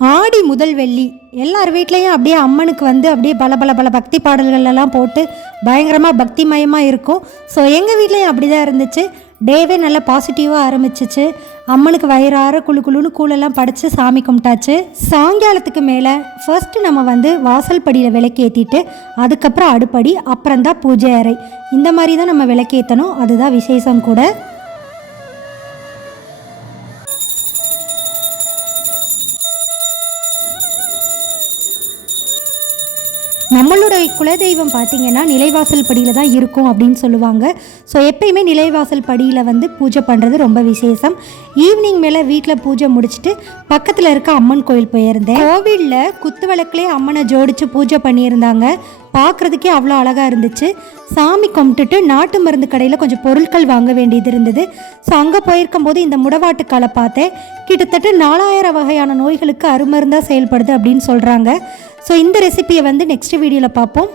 ஆடி முதல் வெள்ளி. எல்லார் வீட்லேயும் அப்படியே அம்மனுக்கு வந்து அப்படியே பல பல பல பக்தி பாடல்கள் எல்லாம் போட்டு பயங்கரமாக பக்திமயமாக இருக்கும். ஸோ எங்கள் வீட்லேயும் அப்படி தான் இருந்துச்சு. டேவே நல்லா பாசிட்டிவாக ஆரம்பிச்சிச்சு. அம்மனுக்கு வயிறார குழு குளுன்னு கூழெல்லாம் படித்து சாமி கும்பிட்டாச்சு. சாயங்காலத்துக்கு மேலே ஃபர்ஸ்ட் நம்ம வந்து வாசல் படியில் விளக்கேற்றிட்டு அதுக்கப்புறம் அடுப்படி அப்புறம் தான் பூஜை அறை. இந்த மாதிரி தான் நம்ம விளக்கேற்றணும் அதுதான் விசேஷம் கூட. நம்மளுடைய குலதெய்வம் பார்த்தீங்கன்னா நிலைவாசல் படியில் தான் இருக்கும் அப்படின்னு சொல்லுவாங்க. ஸோ எப்பயுமே நிலைவாசல் படியில் வந்து பூஜை பண்ணுறது ரொம்ப விசேஷம். ஈவினிங் மேலே வீட்டில் பூஜை முடிச்சுட்டு பக்கத்தில் இருக்க அம்மன் கோயில் போயிருந்தேன். கோவிலில் குத்து விளக்குலேயே அம்மனை ஜோடித்து பூஜை பண்ணியிருந்தாங்க. பார்க்குறதுக்கே அவ்வளோ அழகாக இருந்துச்சு. சாமி கும்பிட்டுட்டு நாட்டு மருந்து கடையில் கொஞ்சம் பொருட்கள் வாங்க வேண்டியது இருந்தது. ஸோ அங்கே போயிருக்கும்போது இந்த முடவாட்டுக்காலை பார்த்தேன். கிட்டத்தட்ட நாலாயிரம் வகையான நோய்களுக்கு அருமருந்தாக செயல்படுது அப்படின்னு சொல்கிறாங்க ஸோ இந்த ரெசிபியை வந்து நெக்ஸ்ட் வீடியோவில் பார்ப்போம்.